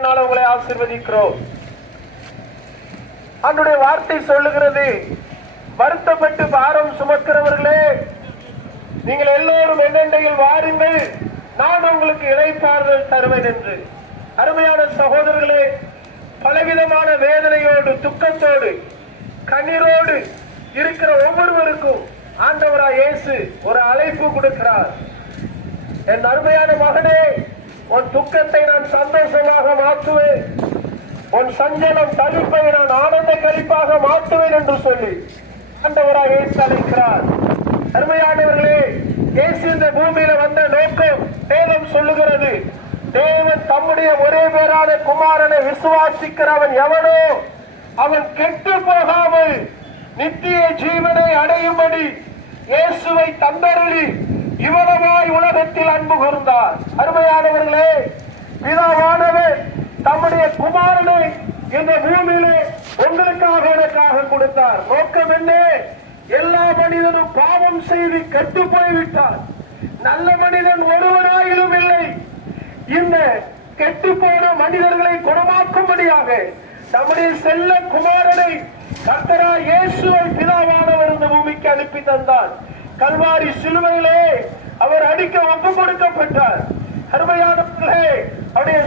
உங்களை ஆசீர்வதிக்கிறோம். அன்றைய வார்த்தை சொல்லுகிறது, வருத்தப்பட்டு பாரம் சுமக்கிறவர்களே நீங்கள் எல்லோரும் என்னென்னையில் வாருங்கள், நான் உங்களுக்கு இளைப்பாறுதல் தருவேன் என்று. அருமையான சகோதரர்களே, பலவிதமான வேதனையோடு துக்கத்தோடு கண்ணீரோடு இருக்கிற ஒவ்வொருவருக்கும் ஆண்டவராய் இயேசு ஒரு அழைப்பு கொடுக்கிறார். என் அருமையான மகனே, உன் துக்கத்தை நான் சந்தோஷமாக மாற்றுவேன், உன் சஞ்சலம் தவிப்பை நான் ஆனந்த கழிப்பாக மாற்றுவேன் என்று சொல்லி ஆண்டவராய் இயேசு அழைக்கிறார். அருமையானவர்களே, இயேசு இந்த பூமியில வந்த நோக்கம் வேதம் சொல்லுகிறது, தேவன் தம்முடைய ஒரே பேரான குமாரனை விசுவாசிக்கிறவன் எவனோ அவன் கெட்டு போகாமல் நித்திய ஜீவனை அடையும்படி இயேசுவை தந்தருளி இவ்வளவாய் உலகத்தில் அன்பு கூர்ந்தார். அருமையானவர்களே, பிதாவானவர் தம்முடைய குமாரனை இந்த பூமியிலே உங்களுக்காக எனக்காக கொடுத்தார். நோக்கம் என்ன? எல்லா மனிதனும் பாவம் செய்து கெட்டு போய்விட்டார், நல்ல மனிதன் ஒருவனாயிலும் இல்லை. இந்த கெட்டு போன மனிதர்களை குணமாக்கும்படியாக நம்முடைய செல்ல குமாரனை கர்த்தராகிய இயேசுவை பிதாவானவர் இந்த பூமிக்கு அனுப்பி தந்தார். கல்வாரி சிலுவையிலே அவர் அடிக்க ஒப்பு கொடுக்கப்பட்டார். அருமையானவர்களே, அவருடைய